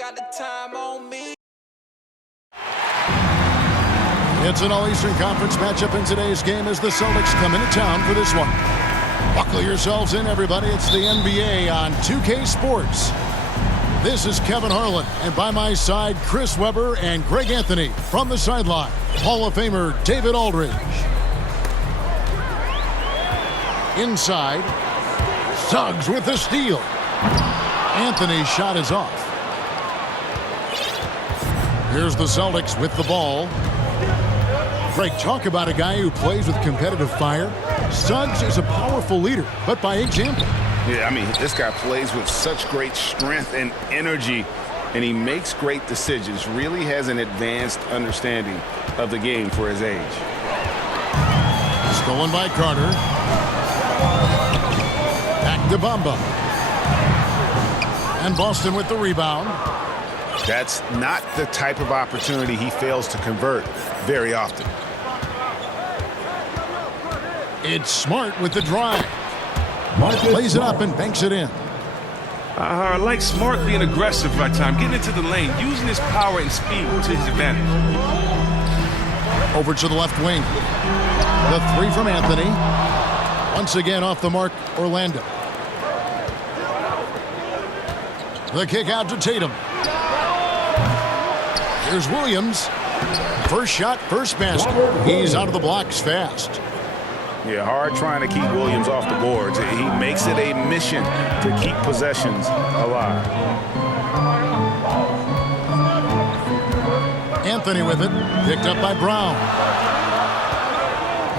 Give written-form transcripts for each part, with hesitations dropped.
got the time on me. It's an All-Eastern Conference matchup in today's game as the Celtics come into town for this one. Buckle yourselves in, everybody. It's the NBA on 2K Sports. This is Kevin Harlan, and by my side, Chris Webber and Greg Anthony. From the sideline, Hall of Famer David Aldridge. Inside, Suggs with the steal. Anthony's shot is off. Here's the Celtics with the ball. Greg, talk about a guy who plays with competitive fire. Suggs is a powerful leader, but by example. Yeah, I mean, this guy plays with such great strength and energy, and he makes great decisions. Really has an advanced understanding of the game for his age. Stolen by Carter. Back to Bamba. And Boston with the rebound. That's not the type of opportunity he fails to convert very often. It's Smart with the drive. Plays it up and banks it in. I like Smart being aggressive right time, getting into the lane, using his power and speed to his advantage. Over to the left wing. The three from Anthony. Once again off the mark, Orlando. The kick out to Tatum. Here's Williams. First shot, first basket. He's out of the blocks fast. Yeah, hard trying to keep Williams off the boards. He makes it a mission to keep possessions alive. Anthony with it. Picked up by Brown.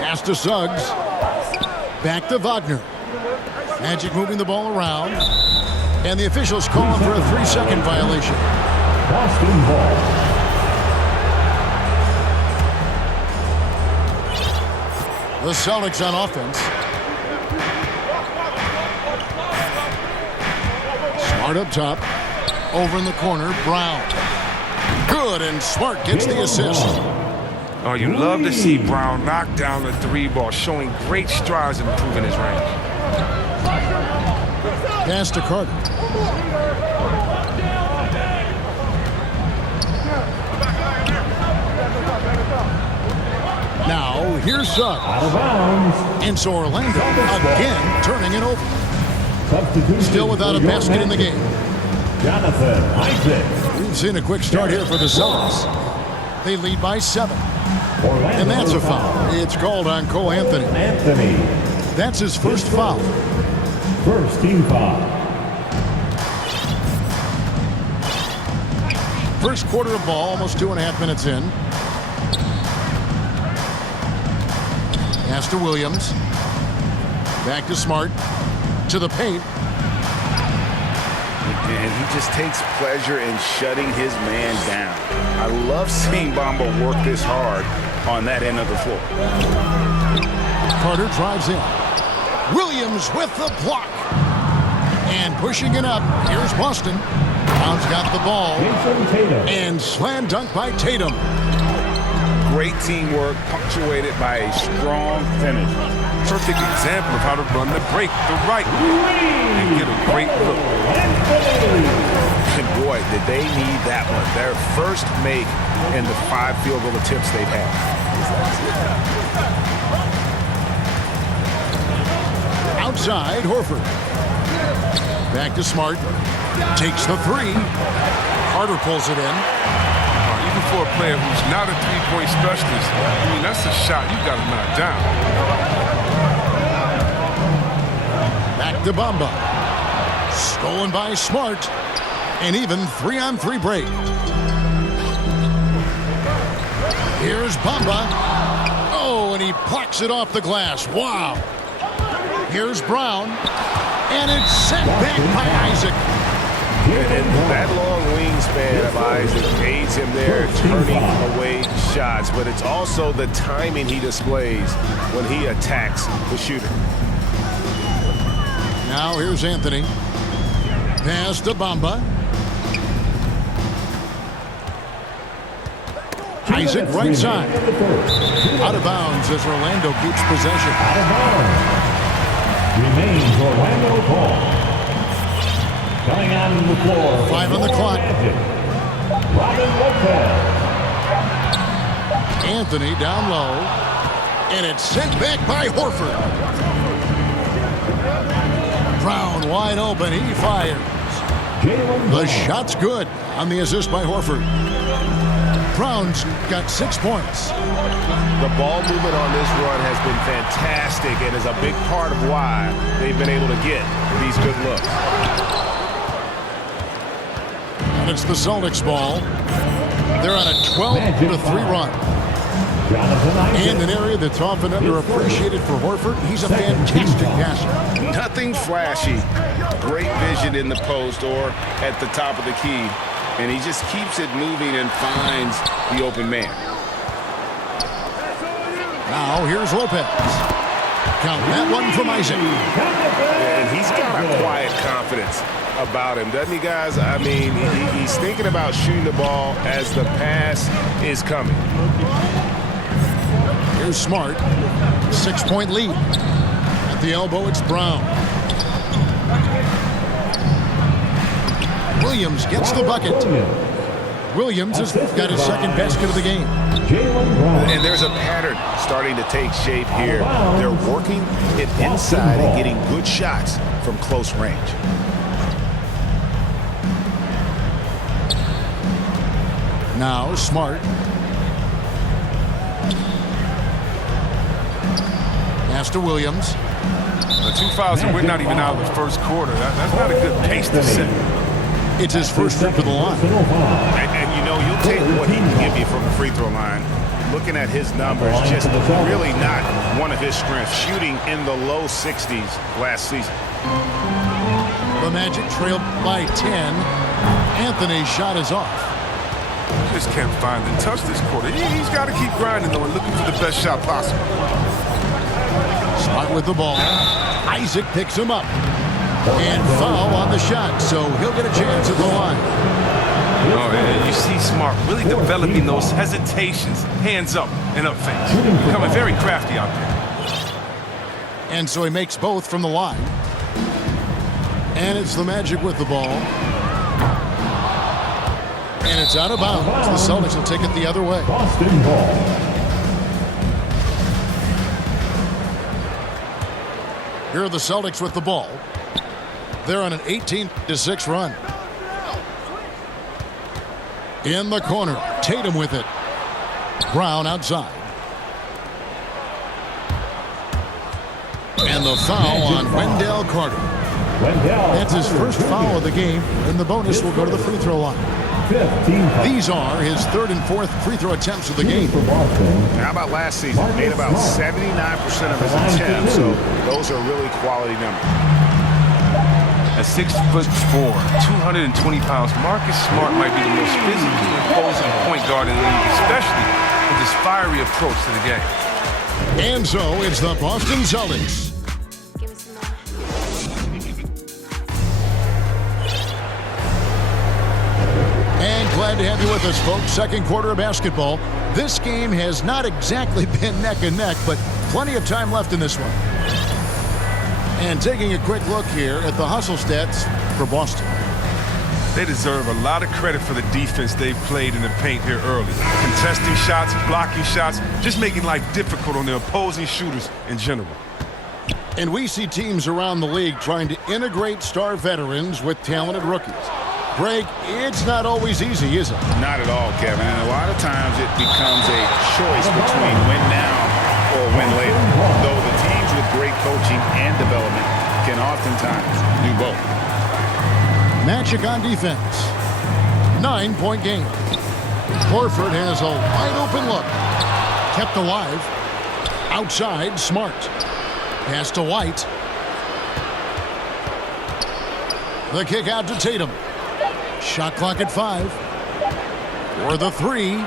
Pass to Suggs. Back to Wagner. Magic moving the ball around. And the officials call him for a 3-second violation. Boston ball. The Celtics on offense. Smart up top. Over in the corner, Brown. Good, and Smart gets the assist. Oh, you love to see Brown knock down the three ball, showing great strides in improving his range. Pass to Carter. Now, here's Suggs. Out of bounds. And so Orlando again turning it over. Still without a basket in the game. Jonathan Isaac. We've seen a quick start here for the Celtics. They lead by 7. And that's a foul. It's called on Cole Anthony. That's his first foul. First team foul. First quarter of ball, almost 2.5 minutes in. Pass to Williams. Back to Smart. To the paint. And he just takes pleasure in shutting his man down. I love seeing Bamba work this hard on that end of the floor. Carter drives in. Williams with the block. And pushing it up. Here's Boston. Brown's got the ball. And slam dunk by Tatum. Great teamwork punctuated by a strong finish. Perfect example of how to run the break the right way and get a great look. And boy, did they need that one. Their first make in the 5 field goal attempts they've had. Outside, Horford. Back to Smart. Takes the 3. Carter pulls it in. Even for a player who's not a three-point specialist, I mean, that's a shot you got to knock down. Back to Bamba. Stolen by Smart. An even 3-on-3 break. Here's Bamba. Oh, and he plucks it off the glass. Wow. Here's Brown. And it's sent back by Isaac. And that long wingspan of Isaac aids him there, turning away shots. But it's also the timing he displays when he attacks the shooter. Now here's Anthony. Pass to Bamba. Isaac right side. Out of bounds as Orlando keeps possession. Out of bounds. Remains Orlando ball. Coming on the floor. 5 on the clock. Magic. Anthony down low. And it's sent back by Horford. Brown wide open. He fires. The shot's good on the assist by Horford. Brown's got 6 points. The ball movement on this run has been fantastic and is a big part of why they've been able to get these good looks. And it's the Celtics ball. They're on a 12-3 run. In an area that's often underappreciated for Horford, he's a fantastic passer. Nothing flashy. Great vision in the post or at the top of the key. And he just keeps it moving and finds the open man. Now here's Lopez. Count that one from Isaac. And he's got a quiet confidence about him, doesn't he, guys? I mean, he's thinking about shooting the ball as the pass is coming. Here's Smart. 6-point lead. At the elbow, it's Brown. Williams gets the bucket. Williams has got his second basket of the game. And there's a pattern starting to take shape here. They're working it inside and getting good shots from close range. Now Smart. Pass to Williams. The 2 fouls, and we're not even out of the first quarter. That's not a good pace to set. It's his first trip to the line. And you know, you'll take what he can give you from the free throw line. Looking at his numbers, just really not one of his strengths. Shooting in the low 60s last season. The Magic trailed by 10. Anthony's shot is off. Just can't find the touch this quarter. He's got to keep grinding, though, and looking for the best shot possible. Smart with the ball. Isaac picks him up. And foul on the shot, so he'll get a chance at the line. Oh, and you see Smart really developing those hesitations, hands up and up face. Becoming very crafty out there. And so he makes both from the line. And it's the Magic with the ball. And it's out of bounds. The Celtics will take it the other way. Boston ball. Here are the Celtics with the ball. They're on an 18-6 run. In the corner, Tatum with it. Brown outside. And the foul on Wendell Carter. That's his first foul of the game, and the bonus will go to the free throw line. These are his third and fourth free throw attempts of the game. How about last season? Made about 79% of his attempts, so those are really quality numbers. At 6'4", 220 pounds, Marcus Smart might be the most physically imposing point guard in the league, especially with his fiery approach to the game. And so it's the Boston Celtics. And glad to have you with us, folks. Second quarter of basketball. This game has not exactly been neck and neck, but plenty of time left in this one. And taking a quick look here at the hustle stats for Boston. They deserve a lot of credit for the defense they've played in the paint here early. Contesting shots, blocking shots, just making life difficult on the opposing shooters in general. And we see teams around the league trying to integrate star veterans with talented rookies. Greg, it's not always easy, is it? Not at all, Kevin. And a lot of times it becomes a choice between win now or win later. Though the teams with great coaching and development can oftentimes do both. Magic on defense. 9-point game. Horford has a wide open look. Kept alive. Outside, Smart. Pass to White. The kick out to Tatum. Shot clock at 5. For the 3.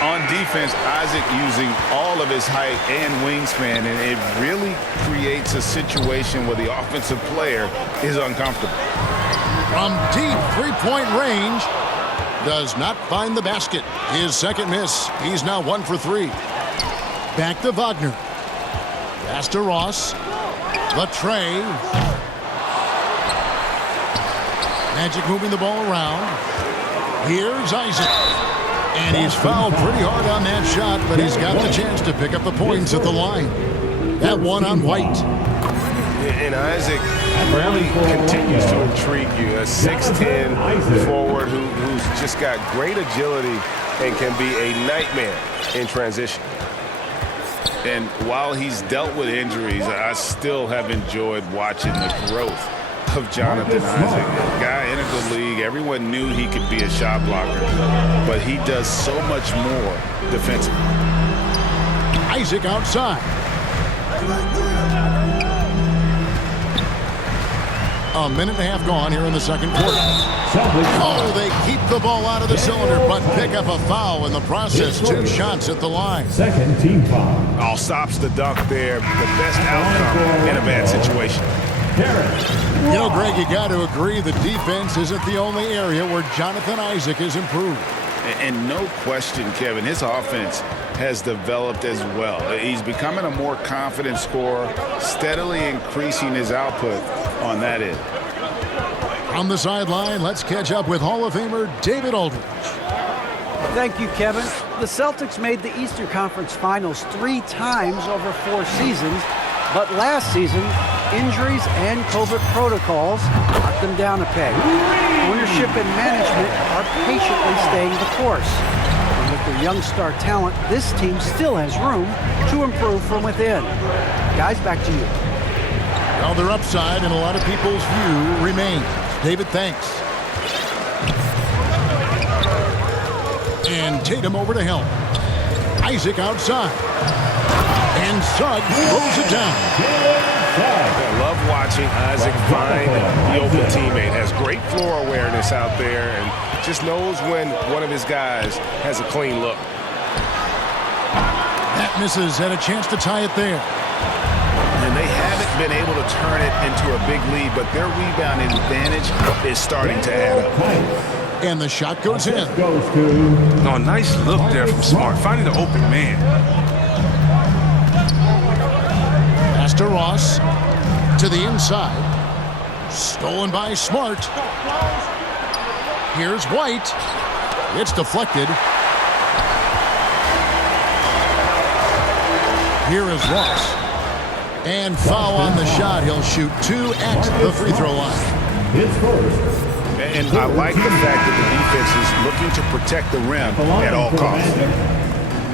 On defense, Isaac using all of his height and wingspan, and it really creates a situation where the offensive player is uncomfortable. From deep three-point range, does not find the basket. His second miss. He's now 1 for 3. Back to Wagner. Pass to Ross. The tray. Magic moving the ball around. Here's Isaac. And he's fouled pretty hard on that shot, but he's got the chance to pick up the points at the line. That one on White. And Isaac really continues to intrigue you. A 6'10 forward who's just got great agility and can be a nightmare in transition. And while he's dealt with injuries, I still have enjoyed watching the growth of Jonathan Isaac. A guy entered the league, everyone knew he could be a shot blocker, but he does so much more defensively. Isaac outside. A minute and a half gone here in the second quarter. Oh, they keep the ball out of the cylinder, but pick up a foul in the process. 2 shots at the line. Second team foul. All stops the dunk there. The best outcome in a bad situation. You know, Greg, you got to agree the defense isn't the only area where Jonathan Isaac is improved. And no question, Kevin, his offense has developed as well. He's becoming a more confident scorer, steadily increasing his output on that end. On the sideline, let's catch up with Hall of Famer David Aldridge. Thank you, Kevin. The Celtics made the Eastern Conference Finals 3 times over 4 seasons, but last season, injuries and COVID protocols knocked them down a peg. Ownership and management are patiently staying the course. And with their young star talent, this team still has room to improve from within. Guys, back to you. Well, their upside in a lot of people's view remains. David, thanks. And Tatum over to help. Isaac outside. And Suggs throws it down. I love watching Isaac find the open teammate. Has great floor awareness out there and just knows when one of his guys has a clean look. That misses. Had a chance to tie it there. And they haven't been able to turn it into a big lead, but their rebounding advantage is starting to add up. And the shot goes in. No, nice look there from Smart, finding the open man. Pass to Ross. To the inside. Stolen by Smart. Here's White. It's deflected. Here is Ross. And foul on the shot. He'll shoot 2 at the free throw line. And I like the fact that the defense is looking to protect the rim at all costs.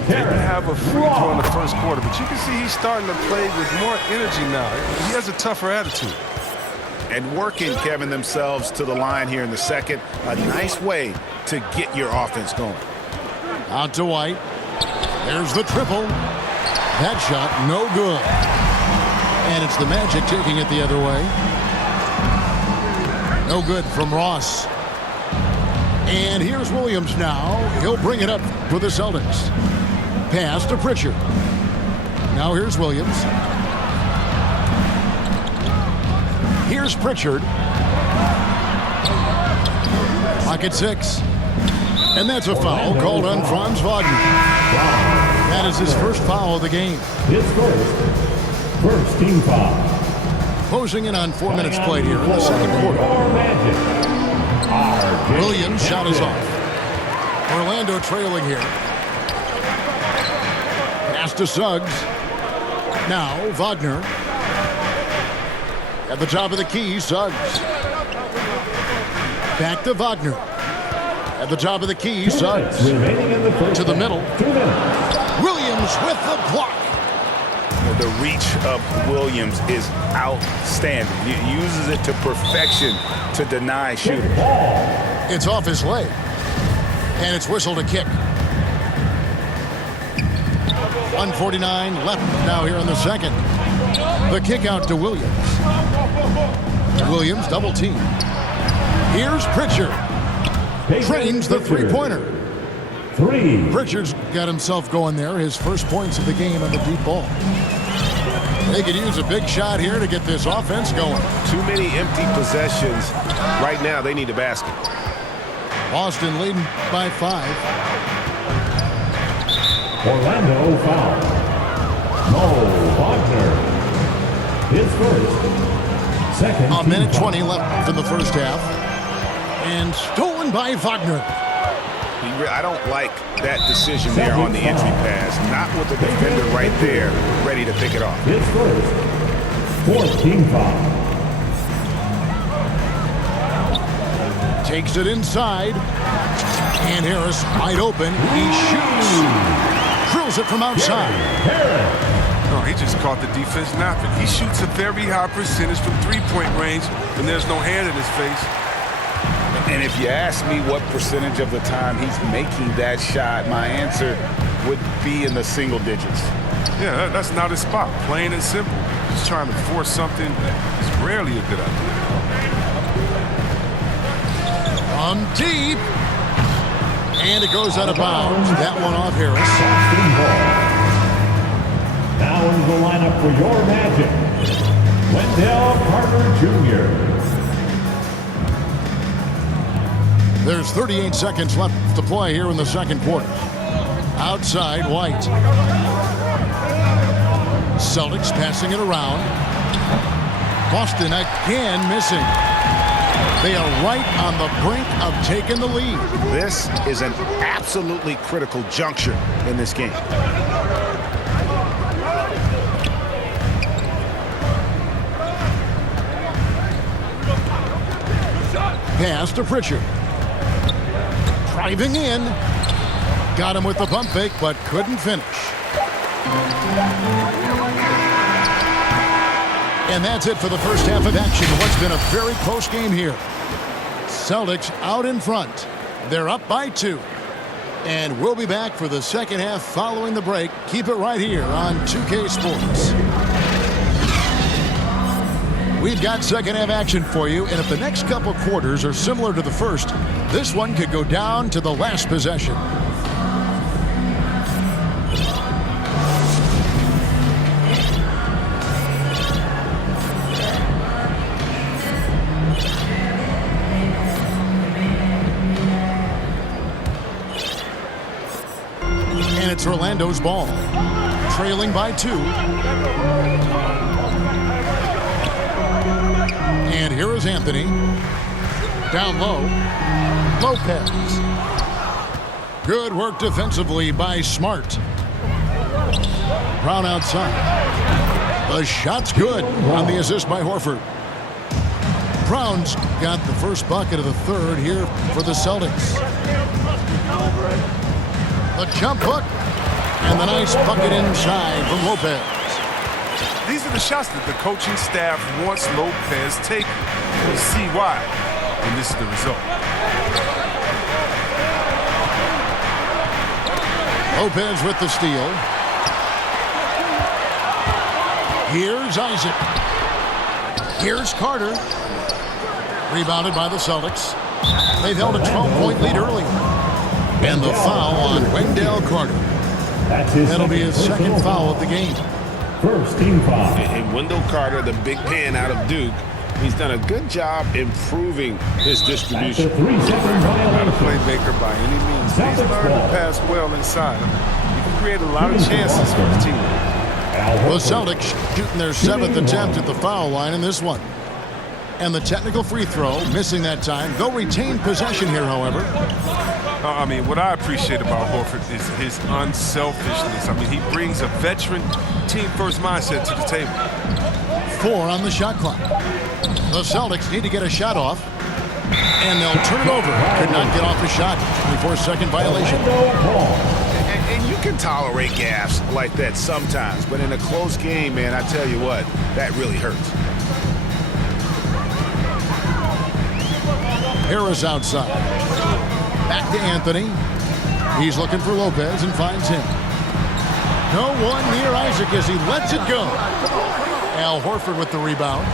Didn't have a free throw in the first quarter, but you can see he's starting to play with more energy now. He has a tougher attitude. And working, Kevin, themselves to the line here in the second. A nice way to get your offense going. Out to White. There's the triple. That shot, no good. And it's the Magic taking it the other way. No good from Ross. And here's Williams now. He'll bring it up for the Celtics. Pass to Pritchard. Now here's Williams. Here's Pritchard. Pocket 6. And that's a foul called on Franz Wagner. That is his first foul of the game. His first team foul. Closing in on 4 minutes played here in the second quarter. Williams shot is off. Orlando trailing here. Pass to Suggs. Now Wagner. At the top of the key, Suggs. Back to Wagner. At the top of the key, Suggs. To the middle. Williams with the block. The reach of Williams is outstanding. He uses it to perfection to deny shooters. It's off his leg. And it's whistled a kick. 1:49 left now here in the second. The kick out to Williams. Williams double team. Here's Pritchard. Trains the three-pointer. Pritchard's got himself going there. His first points of the game on the deep ball. They could use a big shot here to get this offense going. Too many empty possessions. Right now, they need a basket. Boston leading by 5. Orlando foul. Wagner. His first. Second. A minute 20 left in the first half. And stolen by Wagner. I don't like that decision there on the entry pass. Not with the defender right there, ready to pick it off. His first. Fourth team foul. Takes it inside. And Harris wide open. He shoots. Drills it from outside. No, he just caught the defense napping. He shoots a very high percentage from three-point range when there's no hand in his face. And if you ask me what percentage of the time he's making that shot, my answer would be in the single digits. Yeah, that's not his spot. Plain and simple. Just trying to force something is rarely a good idea. On deep. And it goes out of bounds. That one off Harris. Now in the lineup for your Magic, Wendell Carter Jr. There's 38 seconds left to play here in the second quarter. Outside, White. Celtics passing it around. Boston again missing. They are right on the brink of taking the lead. This is an absolutely critical juncture in this game. Pass to Pritchard. Driving in. Got him with the pump fake, but couldn't finish. And that's it for the first half of action. What's been a very close game here. Celtics out in front. They're up by 2. And we'll be back for the second half following the break. Keep it right here on 2K Sports. We've got second half action for you, and if the next couple quarters are similar to the first, this one could go down to the last possession. And it's Orlando's ball, trailing by 2. And here is Anthony. Down low. Lopez. Good work defensively by Smart. Brown outside. The shot's good on the assist by Horford. Brown's got the first bucket of the third here for the Celtics. The jump hook. And the nice bucket inside from Lopez. These are the shots that the coaching staff wants Lopez taking. We'll see why, and this is the result. Lopez with the steal. Here's Isaac. Here's Carter. Rebounded by the Celtics. They've held a 12-point lead early. And the foul on Wendell Carter. That'll be his second foul of the game. First team foul. And Wendell Carter, the big man out of Duke, he's done a good job improving his distribution. 3-second Not a violation. playmaker by any means. He's learned to pass well inside. He can create a lot of chances for his team. The Celtics shooting their 7th attempt at the foul line in this one. And the technical free throw, missing that time. They'll retain possession here, however. I mean, what I appreciate about Horford is his unselfishness. I mean, he brings a veteran team-first mindset to the table. 4 on the shot clock. The Celtics need to get a shot off. And they'll turn it over. Could not get off the shot. 24-second violation. And you can tolerate gaffes like that sometimes, but in a close game, man, I tell you what, that really hurts. Harris outside. Back to Anthony. He's looking for Lopez and finds him. No one near Isaac as he lets it go. Al Horford with the rebound.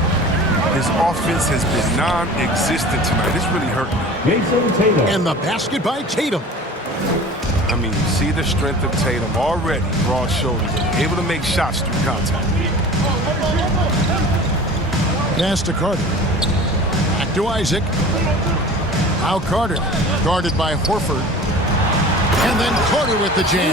His offense has been non-existent tonight. It's really hurting him. Jason Tatum. And the basket by Tatum. I mean, you see the strength of Tatum already. Broad shoulders. Able to make shots through contact. Pass to Carter. Back to Isaac. Now Carter, guarded by Horford. And then Carter with the jam.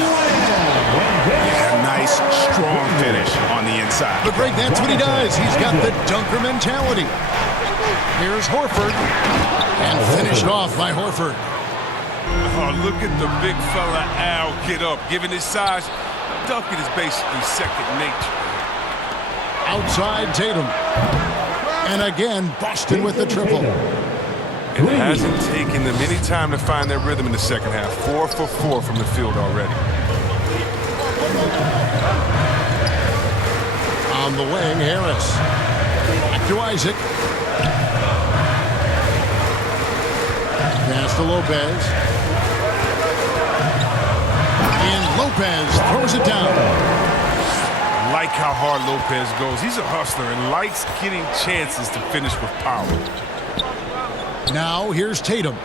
Yeah, nice, strong finish on the inside. But Greg, that's what he does. He's got the dunker mentality. Here's Horford. And finished off by Horford. Oh, look at the big fella Al get up. Given his size, dunking is basically second nature. Outside Tatum. And again, Boston with the triple. It hasn't taken them any time to find their rhythm in the second half. 4 for 4 from the field already. On the wing, Harris. Back to Isaac. Pass to Lopez. And Lopez throws it down. Like how hard Lopez goes. He's a hustler and likes getting chances to finish with power. Now here's Tatum.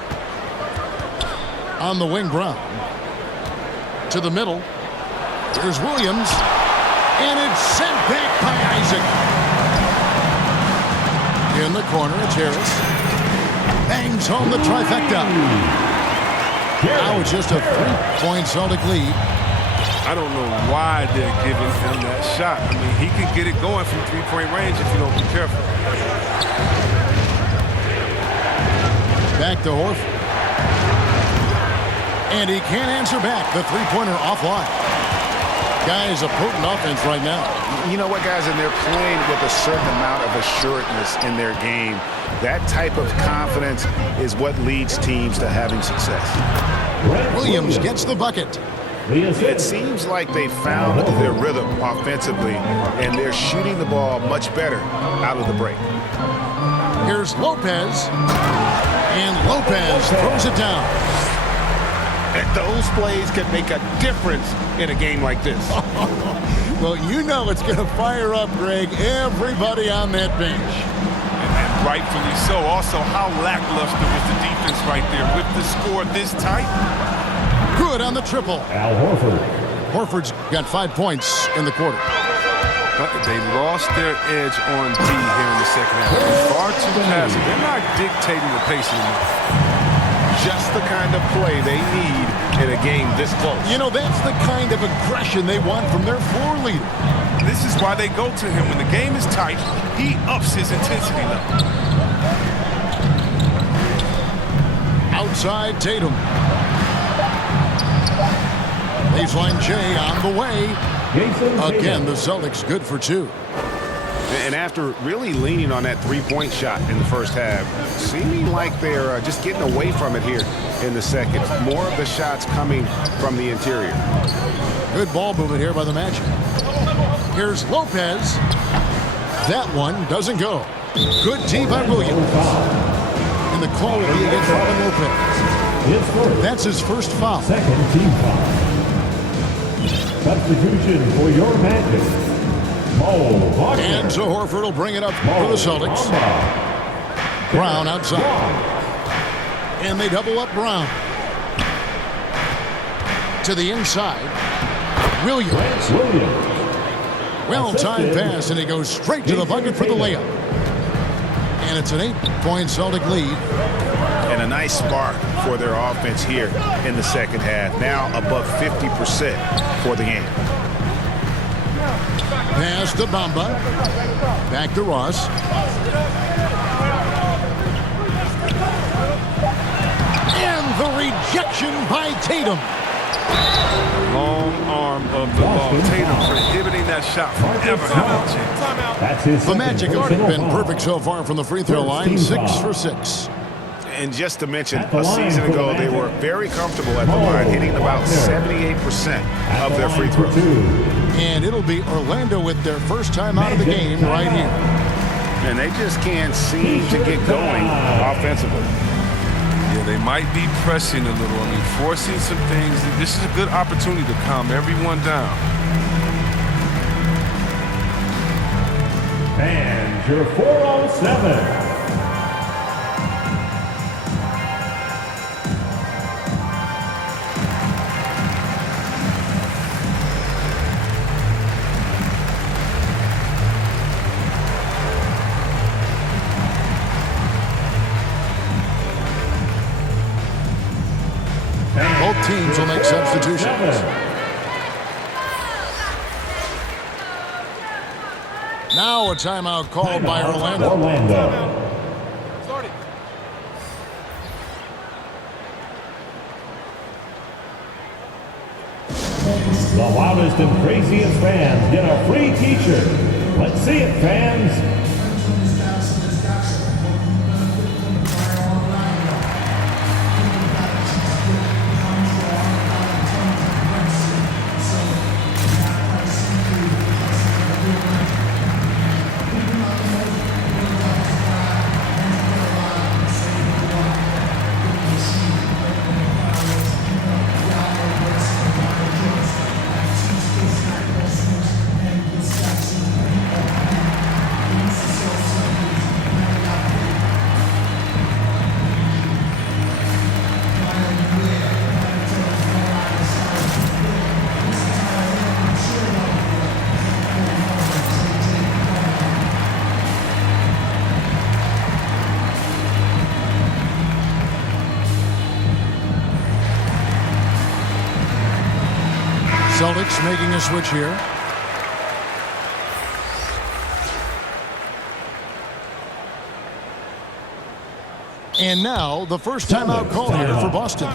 On the wing, Brown. To the middle. Here's Williams. And it's sent back by Isaac. In the corner, it's Harris. Bangs home the trifecta. Now it's just a 3-point Celtic lead. I don't know why they're giving him that shot. I mean, he can get it going from three-point range if you don't be careful. Back to Horford. And he can't answer back. The three-pointer offline. Guys, a potent offense right now. You know what, guys? And they're playing with a certain amount of assuredness in their game. That type of confidence is what leads teams to having success. Williams gets the bucket. It seems like they found their rhythm offensively, and they're shooting the ball much better out of the break. Here's Lopez. And Lopez throws it down. And those plays can make a difference in a game like this. Well, you know it's going to fire up, Greg, everybody on that bench. And rightfully so. Also, how lackluster was the defense right there with the score this tight? Good on the triple. Al Horford. Horford's got 5 points in the quarter. They lost their edge on D here in the second half. They're far too passive. They're not dictating the pace anymore. Just the kind of play they need in a game this close. You know, that's the kind of aggression they want from their floor leader. This is why they go to him. When the game is tight, he ups his intensity level. Outside Tatum. Baseline J on the way. Again, the Celtics good for 2. And after really leaning on that three-point shot in the first half, seeming like they're just getting away from it here in the second. More of the shots coming from the interior. Good ball movement here by the Magic. Here's Lopez. That one doesn't go. Good D by Williams. And the call will be against Robin Lopez. That's his first foul. Second team foul. Substitution for your Magic. And so Horford will bring it up for the Celtics. Brown outside. And they double up Brown. To the inside. Williams. Well-timed pass, and he goes straight to the bucket for the layup. And it's an 8-point Celtic lead. And a nice spark for their offense here in the second half. Now above 50% for the game. Pass to Bamba. Back to Ross. And the rejection by Tatum. Long arm of the ball. Tatum prohibiting that shot from ever having a chance. The Magic have been perfect so far from the free throw line. 6 for 6. And just to mention, a season ago, they were very comfortable at the line, hitting about 78% of their free throws. And it'll be Orlando with their first time out of the game right here. And they just can't seem to get going offensively. Yeah, they might be pressing a little. I mean, forcing some things. This is a good opportunity to calm everyone down. And your 4-on-7. Both teams will make substitutions. Now a timeout called by Orlando. The loudest and craziest fans get a free t-shirt. Let's see it, fans. Celtics making a switch here. And now the first timeout call here for Boston.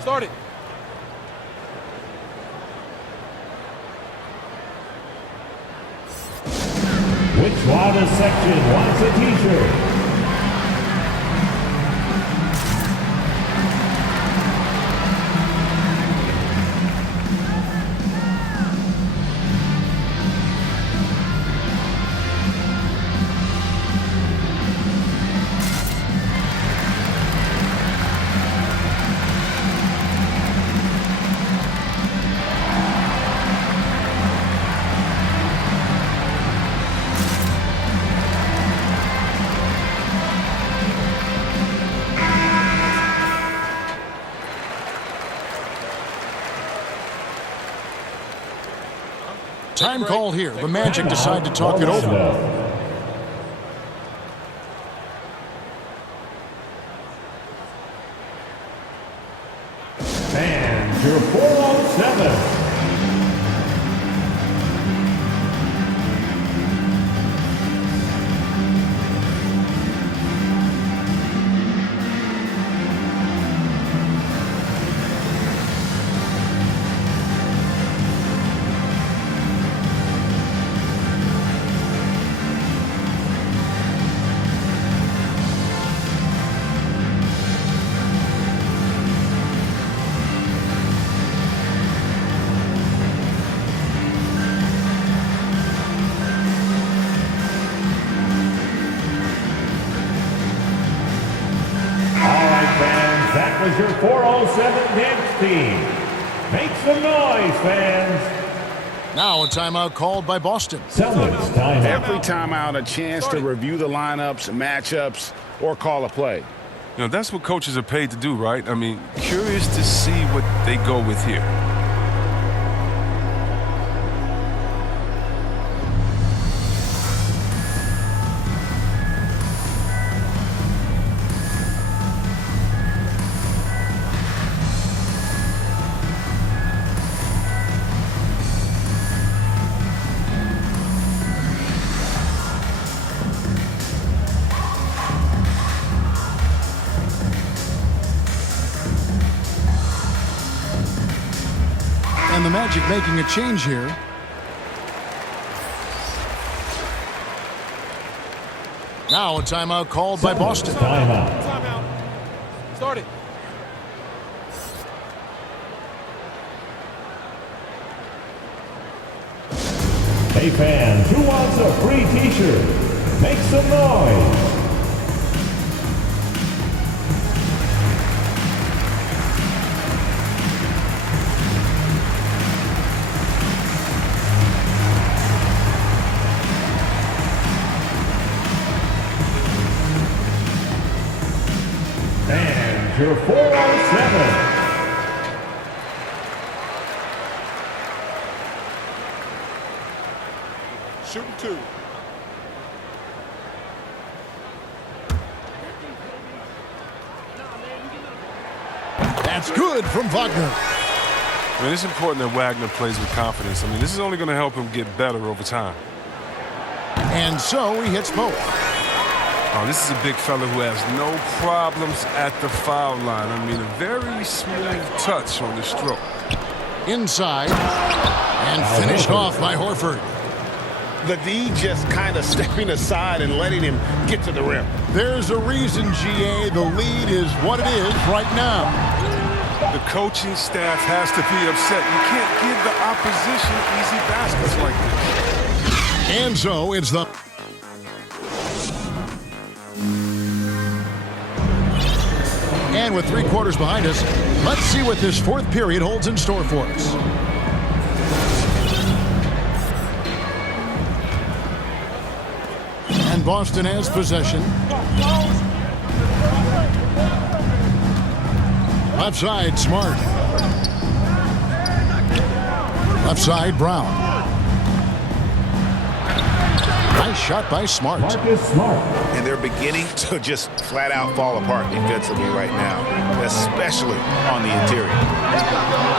Start it. Which loudest section wants a t-shirt? Time call here. The Magic decide to talk it over. And your 407. That was your 407 dance team. Make some noise, fans. Now a timeout called by Boston. Celtics timeout. Every timeout, a chance to review the lineups, matchups, or call a play. You know, that's what coaches are paid to do, right? I mean, curious to see what they go with here. And the Magic making a change here. Now a timeout called by Boston. Timeout. Timeout. Start it. Hey fans, who wants a free t-shirt? Make some noise. And your 407. Shooting two. That's good from Wagner. I mean, it's important that Wagner plays with confidence. I mean, this is only going to help him get better over time. And so he hits both. Oh, this is a big fella who has no problems at the foul line. I mean, a very smooth touch on the stroke. Inside. And finished off by Horford. The D just kind of stepping aside and letting him get to the rim. There's a reason, GA, the lead is what it is right now. The coaching staff has to be upset. You can't give the opposition easy baskets like this. And so it's the... And with 3 quarters behind us, let's see what this 4th period holds in store for us. And Boston has possession. Left side, Smart. Left side, Brown. Nice shot by Smart. And they're beginning to just flat out fall apart defensively right now, especially on the interior.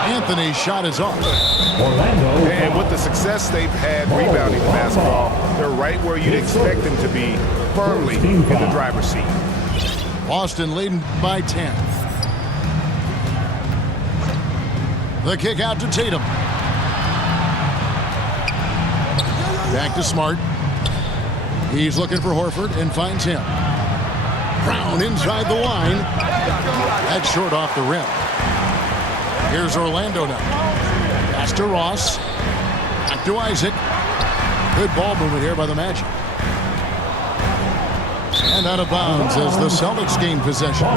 Anthony's shot is off. And with the success they've had rebounding the basketball, they're right where you'd expect them to be, firmly in the driver's seat. Boston leading by 10. The kick out to Tatum. Back to Smart. He's looking for Horford and finds him. Brown inside the line. That's short off the rim. Here's Orlando now. Pass to Ross. Back to Isaac. Good ball movement here by the Magic. And out of bounds as the Celtics gain possession.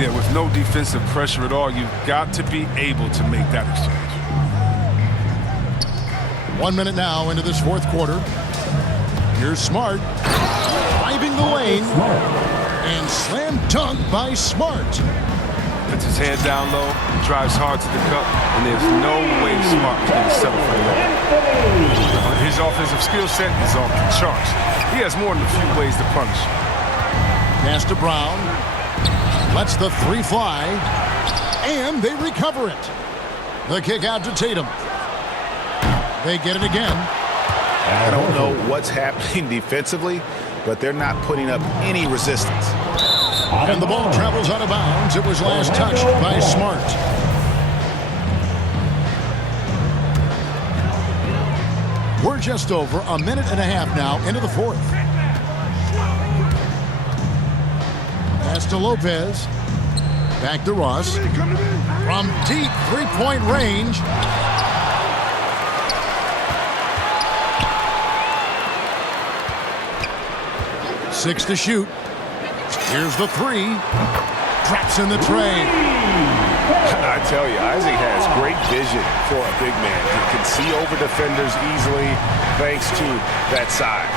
Yeah, with no defensive pressure at all, you've got to be able to make that exchange. 1 minute now into this 4th quarter. Here's Smart. Driving the lane. And slam dunk by Smart. Puts his head down low, drives hard to the cup, and there's no way Smart is going to settle for that. His offensive skill set is off the charts. He has more than a few ways to punish. Pass to Brown. Lets the 3 fly. And they recover it. The kick out to Tatum. They get it again. I don't know what's happening defensively, but they're not putting up any resistance. And the ball travels out of bounds. It was last touched by Smart. We're just over a minute and a half now into the 4th. Pass to Lopez. Back to Ross. From deep 3-point range. Six to shoot. Here's the 3. Traps in the tray. I tell you, Isaac has great vision for a big man. He can see over defenders easily thanks to that size.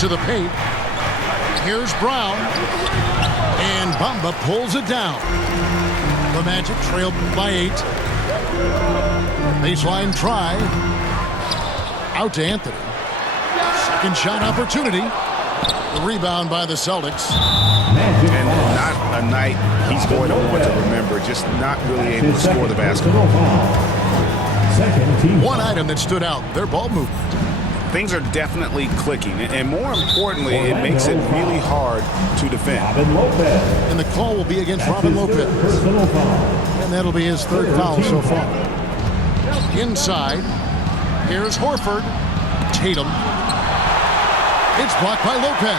To the paint. Here's Brown. And Bamba pulls it down. The Magic trailed by 8. Baseline try. Out to Anthony. Second shot opportunity. The rebound by the Celtics. And not a night he's going to want to remember, just not really able to score the basketball. One item that stood out, their ball movement. Things are definitely clicking, and more importantly, it makes it really hard to defend. And the call will be against Robin Lopez. And that'll be his 3rd foul so far. Inside, here's Horford. Tatum. It's blocked by Lopez.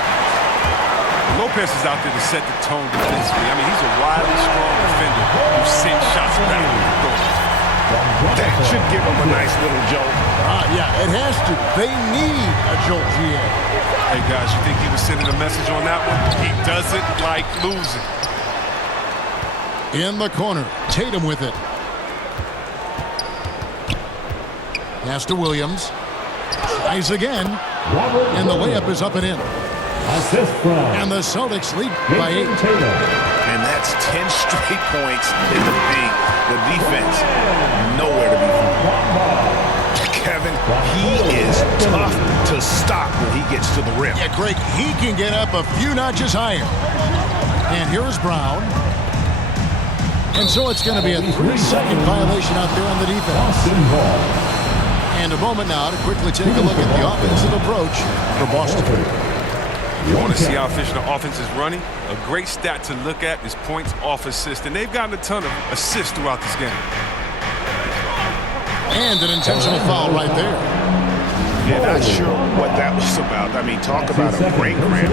Lopez is out there to set the tone defensively. I mean, he's a wildly strong defender who sends shots back to the door. That should give him a nice little jolt. Yeah, it has to. They need a jolt, GA. Hey, guys, you think he was sending a message on that one? He doesn't like losing. In the corner, Tatum with it. Pass to Williams. Tries again. And the layup is up and in. And the Celtics lead by 8. And that's 10 straight points in the paint. The defense, nowhere to be found. Kevin, he is tough to stop when he gets to the rim. Yeah, Greg, he can get up a few notches higher. And here's Brown. And so it's going to be a 3-second violation out there on the defense. And a moment now to quickly take a look at the offensive approach for Boston. You want to see how efficient the offense is running? A great stat to look at is points off assist, and they've gotten a ton of assists throughout this game. And an intentional foul right there. Yeah, not sure what that was about. I mean, talk about a brain cramp.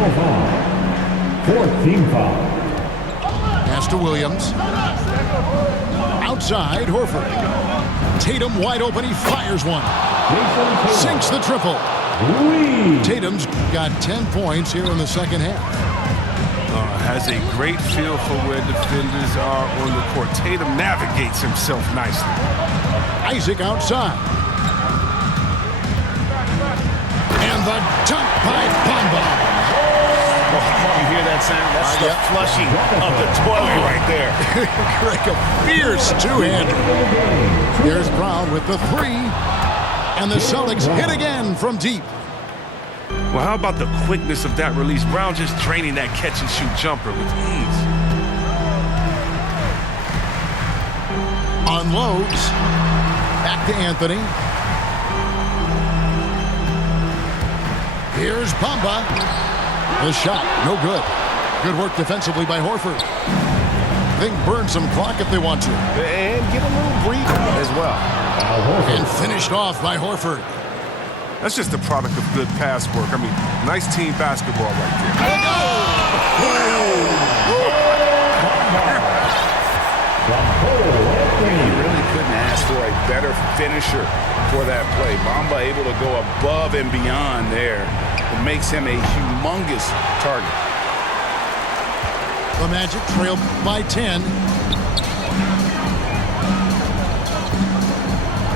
Fourth team foul. Pass to Williams. Outside, Horford. Tatum wide open. He fires one. Sinks the triple. Tatum's got 10 points here in the second half. Has a great feel for where defenders are on the court. Tatum navigates himself nicely. Isaac outside. And the dunk by Bamba. You hear that sound? That's the flushing of the toilet right there. Greg, a fierce two-hander. Here's Brown with the three. And the Celtics hit again from deep. Well, how about the quickness of that release? Brown just draining that catch-and-shoot jumper with ease. Unloads. Back to Anthony. Here's Bamba. The shot, no good. Good work defensively by Horford. They can burn some clock if they want to. And get a little breather as well. And finished off by Horford. That's just a product of good pass work. I mean, nice team basketball right there. You really couldn't ask for a better finisher for that play. Bamba able to go above and beyond there. It makes him a humongous target. The Magic trail by 10.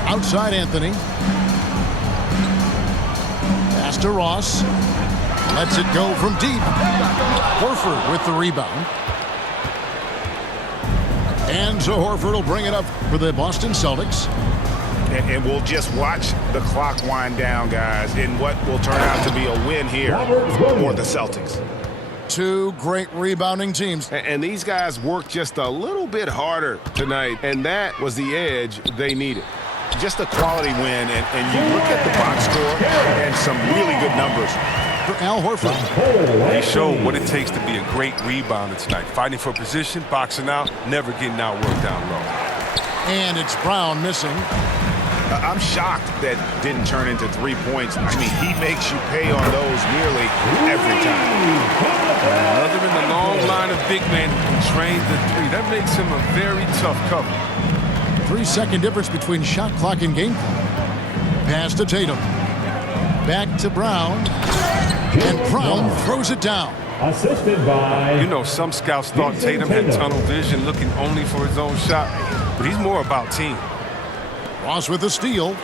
Outside Anthony. Pass to Ross. Lets it go from deep. Horford with the rebound. And so Horford will bring it up for the Boston Celtics. And we'll just watch the clock wind down, guys, in what will turn out to be a win here for the Celtics. Two great rebounding teams. And these guys worked just a little bit harder tonight, and that was the edge they needed. Just a quality win, and you look at the box score and some really good numbers. For Al Horford. He showed what it takes to be a great rebounder tonight. Fighting for position, boxing out, never getting outworked down low. And it's Brown missing. I'm shocked that didn't turn into 3 points. I mean, he makes you pay on those nearly every time. Another in the long line of big men who can drain the three. That makes him a very tough cover. 3-second difference between shot clock and game clock. Pass to Tatum. Back to Brown. And Brown throws it down. Assisted by... You know, some scouts thought Tatum had tunnel vision, looking only for his own shot. But he's more about team. Ross with the steal.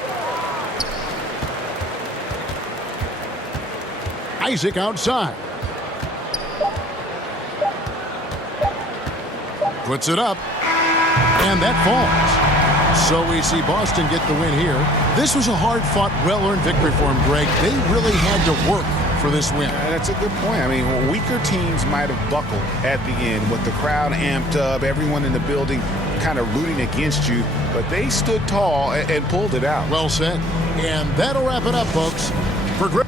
Isaac outside. Puts it up. And that falls. So we see Boston get the win here. This was a hard-fought, well-earned victory for them, Greg. They really had to work for this win. That's a good point. I mean, weaker teams might have buckled at the end with the crowd amped up, everyone in the building kind of rooting against you, but they stood tall and pulled it out. Well said. And that'll wrap it up, folks. For Greg.